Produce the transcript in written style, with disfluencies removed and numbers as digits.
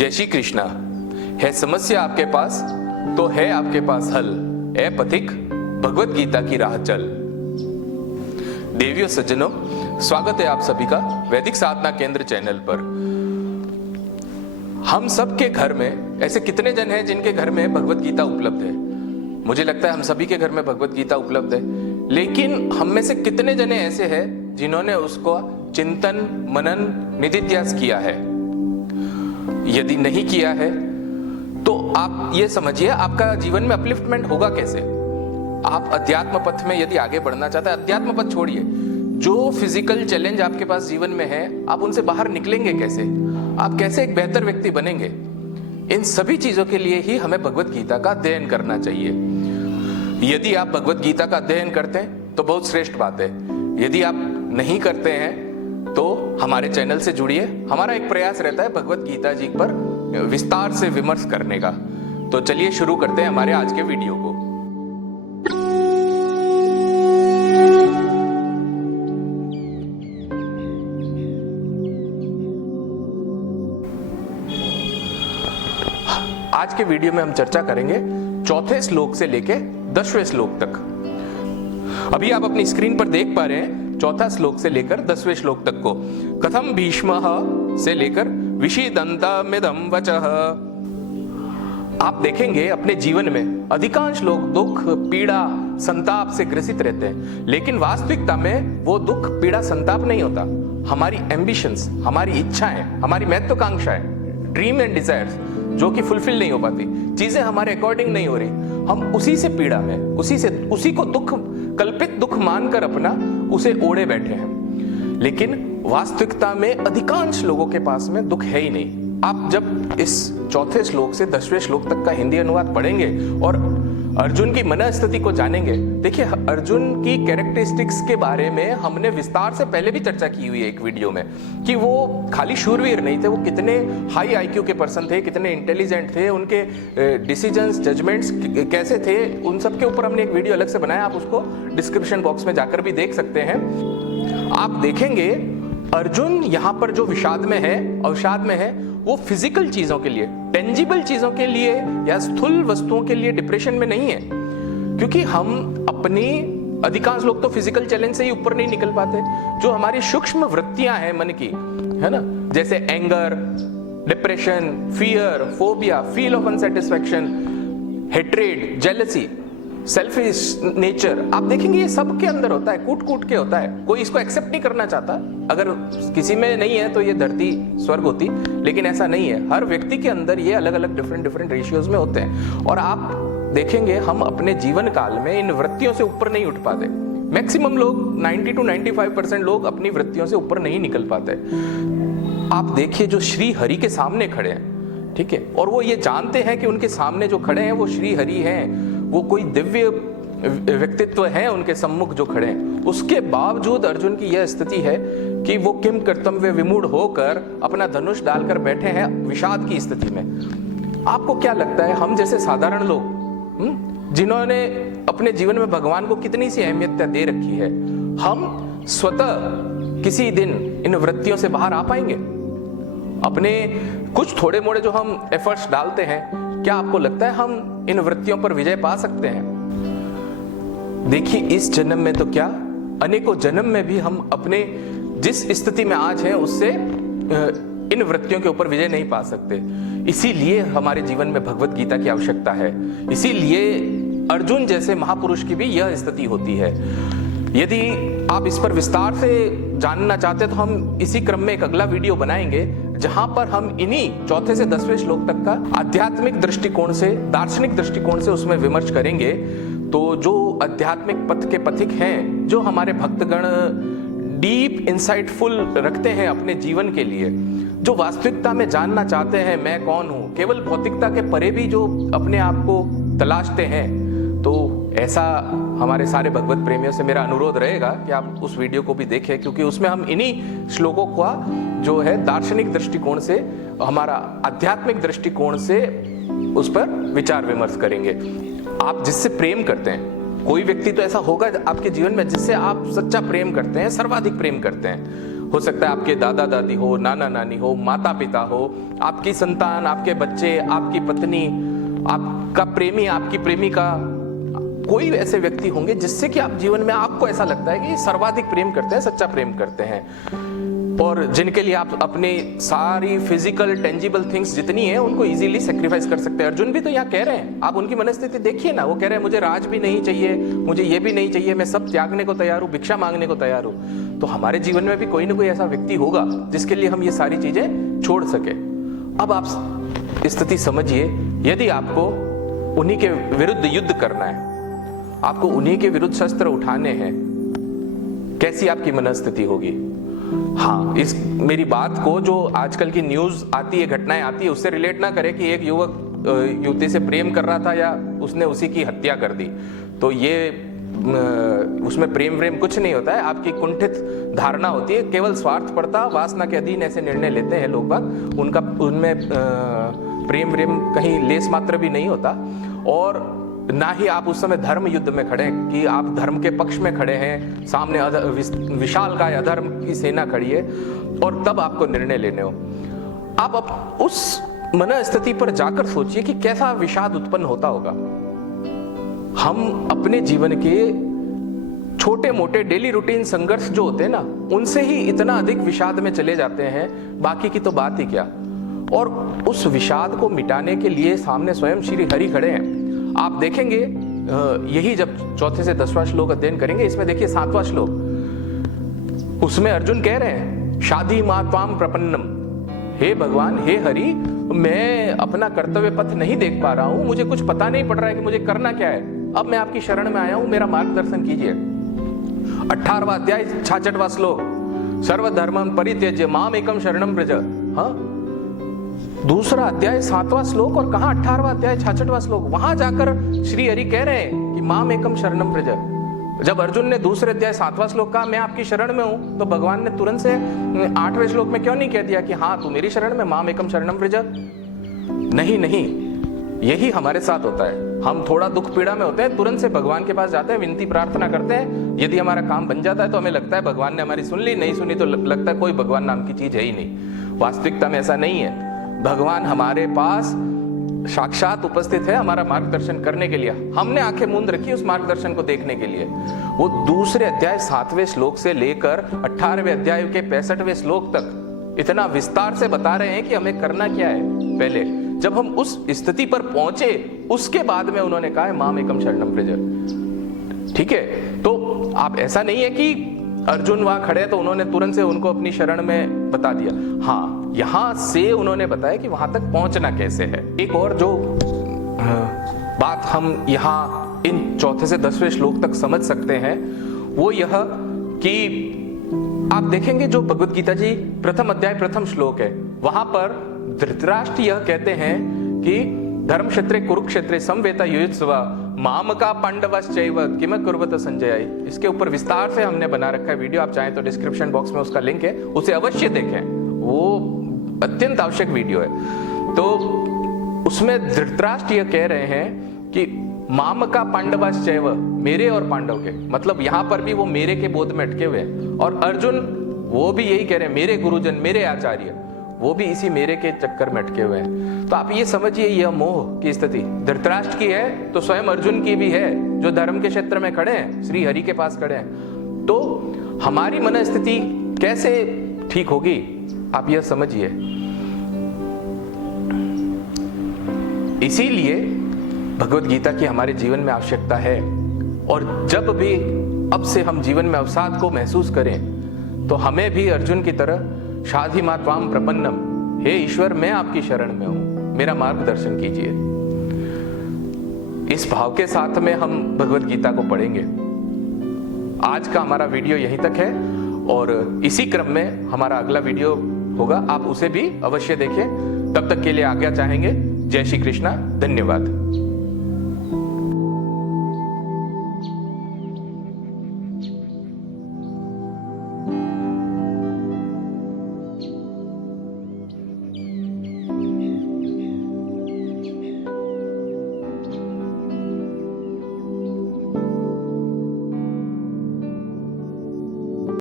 जय श्री कृष्णा। है समस्या आपके पास तो है आपके पास हल। ए पथिक भगवत गीता की राह चल। देवियों सज्जनों, स्वागत है आप सभी का वैदिक साधना केंद्र चैनल पर। हम सब के घर में ऐसे कितने जन हैं जिनके घर में भगवत गीता उपलब्ध है? मुझे लगता है हम सभी के घर में भगवत गीता उपलब्ध है, लेकिन हम में से कितने जने ऐसे हैं जिन्होंने उसको चिंतन मनन निधिध्यास किया है? यदि नहीं किया है तो आप ये समझिए आपका जीवन में अपलिफ्टमेंट होगा कैसे। आप अध्यात्म पथ में यदि आगे बढ़ना चाहते हैं, अध्यात्म पथ छोड़िए, जो फिजिकल चैलेंज आपके पास जीवन में है आप उनसे बाहर निकलेंगे कैसे? आप कैसे एक बेहतर व्यक्ति बनेंगे? इन सभी चीजों के लिए ही हमें भगवत गीता का अध्ययन करना चाहिए। यदि आप भगवत गीता का अध्ययन करते हैं तो बहुत श्रेष्ठ बात है। यदि आप नहीं करते हैं तो हमारे चैनल से जुड़िए। हमारा एक प्रयास रहता है भगवत गीता जी पर विस्तार से विमर्श करने का। तो चलिए शुरू करते हैं हमारे आज के वीडियो को। आज के वीडियो में हम चर्चा करेंगे चौथे श्लोक से लेके 10वें श्लोक तक। अभी आप अपनी स्क्रीन पर देख पा रहे हैं चौथा श्लोक से लेकर 10वें श्लोक तक को। कथम भीष्मः से लेकर विषीदन्तमिदं वचः। आप देखेंगे अपने जीवन में अधिकांश लोग दुख पीड़ा संताप से ग्रसित रहते हैं, लेकिन वास्तविकता में वो दुख पीड़ा संताप नहीं होता। हमारी एम्बिशंस, हमारी इच्छाएं, हमारी महत्वाकांक्षाएं, ड्रीम एंड डिजायर्स जो कि फुलफिल नहीं हो पाती, चीजें हमारे अकॉर्डिंग नहीं हो रही, हम उसी से पीड़ा में, उसी को दुख, कल्पित दुख मानकर अपना उसे ओढ़े बैठे हैं। लेकिन वास्तविकता में अधिकांश लोगों के पास में दुख है ही नहीं। आप जब इस चौथे श्लोक से 10वें श्लोक तक का हिंदी अनुवाद पढ़ेंगे और अर्जुन की मनस्थिति को जानेंगे, देखिए अर्जुन की कैरेक्टरिस्टिक्स के बारे में हमने विस्तार से पहले भी चर्चा की हुई है एक वीडियो में, कि वो खाली शूरवीर नहीं थे, वो कितने हाई आईक्यू के पर्सन थे, कितने इंटेलिजेंट थे, उनके डिसीजंस जजमेंट्स कैसे थे, उन सब के ऊपर हमने एक वीडियो अलग से बनाया। आप उसको डिस्क्रिप्शन बॉक्स में जाकर भी देख सकते हैं। आप देखेंगे अर्जुन यहाँ पर जो विषाद में है, अवसाद में है, वो फिजिकल चीजों के लिए, टेंजिबल चीजों के लिए या स्थूल वस्तुओं के लिए डिप्रेशन में नहीं है, क्योंकि हम अपनी अधिकांश लोग तो फिजिकल चैलेंज से ही ऊपर नहीं निकल पाते। जो हमारी सूक्ष्म वृत्तियां हैं मन की, है ना, जैसे anger, depression, fear, phobia, feel of unsatisfaction, hatred, jealousy, selfish nature, आप देखेंगे ये सब के अंदर होता है, कूट कूट के होता है। कोई इसको एक्सेप्ट नहीं करना चाहता। अगर किसी में नहीं है तो ये धरती स्वर्ग होती, लेकिन ऐसा नहीं है। हर व्यक्ति के अंदर ये अलग अलग डिफरेंट रेशियोज में होते हैं। और आप देखेंगे हम अपने जीवन काल में इन वृत्तियों से ऊपर नहीं उठ पाते। मैक्सिमम लोग 90 to 95% लोग अपनी वृत्तियों से ऊपर नहीं निकल पाते। आप देखिए जो श्री हरि के सामने खड़े हैं, ठीक है, और वो ये जानते हैं कि उनके सामने जो खड़े हैं वो श्री हरि हैं, वो कोई दिव्य व्यक्तित्व है उनके सम्मुख जो खड़े हैं, उसके बावजूद अर्जुन की यह स्थिति है कि वो किम कर्तव्य विमूढ़ होकर अपना धनुष डालकर बैठे हैं विषाद की स्थिति में। आपको क्या लगता है हम जैसे साधारण लोग जिन्होंने अपने जीवन में भगवान को कितनी सी अहमियत दे रखी है, हम स्वतः किसी दिन इन वृत्तियों से बाहर आ पाएंगे? अपने कुछ थोड़े मोड़े जो हम एफर्ट्स डालते हैं, क्या आपको लगता है हम इन वृत्तियों पर विजय पा सकते हैं? देखिए इस जन्म में तो क्या, अनेकों जन्म में भी हम अपने जिस स्थिति में आज हैं उससे इन वृत्तियों के ऊपर विजय नहीं पा सकते। इसीलिए हमारे जीवन में भगवत गीता की आवश्यकता है। इसीलिए अर्जुन जैसे महापुरुष की भी यह स्थिति होती है। यदि आप इस पर विस्तार से जानना चाहते हैं तो हम इसी क्रम में एक अगला वीडियो बनाएंगे जहां पर हम इन्हीं चौथे से 10वें श्लोक तक का आध्यात्मिक दृष्टिकोण से, दार्शनिक दृष्टिकोण से उसमें विमर्श करेंगे। तो जो आध्यात्मिक पथ के पथिक हैं, जो हमारे भक्तगण डीप इंसाइटफुल रखते हैं अपने जीवन के लिए, जो वास्तविकता में जानना चाहते हैं मैं कौन हूं, केवल भौतिकता के परे भी जो अपने आप को तलाशते हैं, तो ऐसा हमारे सारे भगवत प्रेमियों से मेरा अनुरोध रहेगा कि आप उस वीडियो को भी देखें, क्योंकि उसमें हम इन्हीं श्लोकों का जो है दार्शनिक दृष्टिकोण से, हमारा आध्यात्मिक दृष्टिकोण से उस पर विचार विमर्श करेंगे। आप जिससे प्रेम करते हैं, कोई व्यक्ति तो ऐसा होगा आपके जीवन में जिससे आप सच्चा प्रेम करते हैं, सर्वाधिक प्रेम करते हैं, हो सकता है आपके दादा दादी हो, नाना नानी हो, माता पिता हो, आपकी संतान, आपके बच्चे, आपकी पत्नी, आपका प्रेमी, आपकी प्रेमिका, कोई ऐसे व्यक्ति होंगे जिससे कि आप जीवन में आपको ऐसा लगता है कि सर्वाधिक प्रेम करते हैं, सच्चा प्रेम करते हैं, और जिनके लिए आप अपनी सारी फिजिकल टेंजिबल थिंग्स जितनी है उनको इजीली सेक्रीफाइस कर सकते हैं। अर्जुन भी तो यहाँ कह रहे हैं, आप उनकी मनस्थिति देखिए ना, वो कह रहे हैं मुझे राज भी नहीं चाहिए, मुझे ये भी नहीं चाहिए, मैं सब त्यागने को तैयार हूँ, भिक्षा मांगने को तैयार हूँ। तो हमारे जीवन में भी कोई ना कोई ऐसा व्यक्ति होगा जिसके लिए हम ये सारी चीजें छोड़ सके। अब आप स्थिति समझिए, यदि आपको उन्हीं के विरुद्ध युद्ध करना है, आपको उन्हीं के विरुद्ध शस्त्र उठाने हैं, कैसी आपकी मनस्थिति होगी। हाँ, इस मेरी बात को जो आजकल की न्यूज आती है, घटनाएं आती है, उससे रिलेट ना करें कि एक युवक युवती से प्रेम कर रहा था या उसने उसी की हत्या कर दी, तो ये उसमें प्रेम कुछ नहीं होता है, आपकी कुंठित धारणा होती है, केवल स्वार्थपरता, वासना के अधीन ऐसे निर्णय लेते हैं लोग बाग, उनका उनमें प्रेम कहीं लेस मात्र भी नहीं होता। और ना ही आप उस समय धर्म युद्ध में खड़े हैं कि आप धर्म के पक्ष में खड़े हैं, सामने विशाल काय अधर्म की सेना खड़ी है और तब आपको निर्णय लेने हो। आप उस मन स्थिति पर जाकर सोचिए कि कैसा विषाद उत्पन्न होता होगा। हम अपने जीवन के छोटे मोटे डेली रूटीन संघर्ष जो होते हैं ना, उनसे ही इतना अधिक विषाद में चले जाते हैं, बाकी की तो बात ही क्या। और उस विषाद को मिटाने के लिए सामने स्वयं श्री हरि खड़े हैं। आप देखेंगे यही जब 4 से 10वां श्लोक अध्ययन करेंगे, इसमें देखिए 7वां श्लोक, उसमें अर्जुन कह रहे हैं शादी मात्वाम प्रपन्नम, हे भगवान, हे हरि, मैं अपना कर्तव्य पथ नहीं देख पा रहा हूं, मुझे कुछ पता नहीं पड़ रहा है कि मुझे करना क्या है, अब मैं आपकी शरण में आया हूं, मेरा मार्गदर्शन कीजिए। 18वां अध्याय 66वां श्लोक, सर्वधर्मं परित्यज्य माम एकम शरणम व्रज। हाँ, दूसरा अध्याय 7वां श्लोक और कहा 18वां अध्याय 66वां श्लोक, वहां जाकर श्री हरि कह रहे हैं कि माम एकम शरणम व्रज। जब अर्जुन ने दूसरे अध्याय 7वां श्लोक कहा मैं आपकी शरण में हूं, तो भगवान ने तुरंत से 8वें श्लोक में क्यों नहीं कह दिया कि हाँ तू मेरी शरण में, माम एकम शरणम व्रज। नहीं, यही हमारे साथ होता है। हम थोड़ा दुख पीड़ा में होते हैं, तुरंत से भगवान के पास जाते हैं, विनती प्रार्थना करते हैं, यदि हमारा काम बन जाता है तो हमें लगता है भगवान ने हमारी सुन ली, नहीं सुनी तो लगता है कोई भगवान नाम की चीज है ही नहीं। वास्तविकता में ऐसा नहीं है। भगवान हमारे पास साक्षात उपस्थित है हमारा मार्गदर्शन करने के लिए, हमने आंखें मूंद रखी उस मार्गदर्शन को देखने के लिए। वो दूसरे अध्याय 7वें श्लोक से लेकर 18वें अध्याय के 65वें श्लोक तक इतना विस्तार से बता रहे हैं कि हमें करना क्या है। पहले जब हम उस स्थिति पर पहुंचे, उसके बाद में उन्होंने कहा है माम एकम शरणम व्रज। ठीक है, तो आप ऐसा नहीं है कि अर्जुन वहां खड़े तो उन्होंने तुरंत से उनको अपनी शरण में बता दिया। हाँ, यहां से उन्होंने बताया कि वहां तक पहुंचना कैसे है। एक और जो बात हम यहां इन 4 से 10वें श्लोक तक समझ सकते हैं, वो यह कि आप देखेंगे जो भगवत गीता जी प्रथम अध्याय प्रथम श्लोक है, वहां पर धृतराष्ट्र यह कहते हैं कि धर्म क्षेत्रे कुरुक्षेत्रे समवेता युयुत्सव माम का पांडवश्चैव किम कुर्वत संजय। इसके ऊपर विस्तार से हमने बना रखा है वीडियो, आप चाहें तो डिस्क्रिप्शन बॉक्स में उसका लिंक है, उसे अवश्य देखें, वो अत्यंत आवश्यक वीडियो है। तो उसमें धृतराष्ट्र यह कह रहे हैं कि माम का पांडवश्चैव, मेरे और पांडव के, मतलब यहां पर भी वो मेरे के बोध में अटके हुए हैं। और अर्जुन वो भी यही कह रहे हैं, मेरे गुरुजन, मेरे आचार्य, वो भी इसी मेरे के चक्कर में अटके हुए हैं। तो आप ये समझिए, यह मोह की स्थिति धृतराष्ट्र की है तो स्वयं अर्जुन की भी है, जो धर्म के क्षेत्र में खड़े हैं, श्री हरि के पास खड़े हैं। तो हमारी मन स्थिति कैसे ठीक होगी, आप यह समझिए। इसीलिए भगवत गीता की हमारे जीवन में आवश्यकता है। और जब भी अब से हम जीवन में अवसाद को महसूस करें, तो हमें भी अर्जुन की तरह शाधि मात्वाम प्रपन्नम, हे ईश्वर मैं आपकी शरण में हूं, मेरा मार्गदर्शन कीजिए। इस भाव के साथ में हम भगवत गीता को पढ़ेंगे। आज का हमारा वीडियो यहीं तक है और इसी क्रम में हमारा अगला वीडियो होगा, आप उसे भी अवश्य देखें। तब तक के लिए आज्ञा चाहेंगे। जय श्री कृष्णा, धन्यवाद।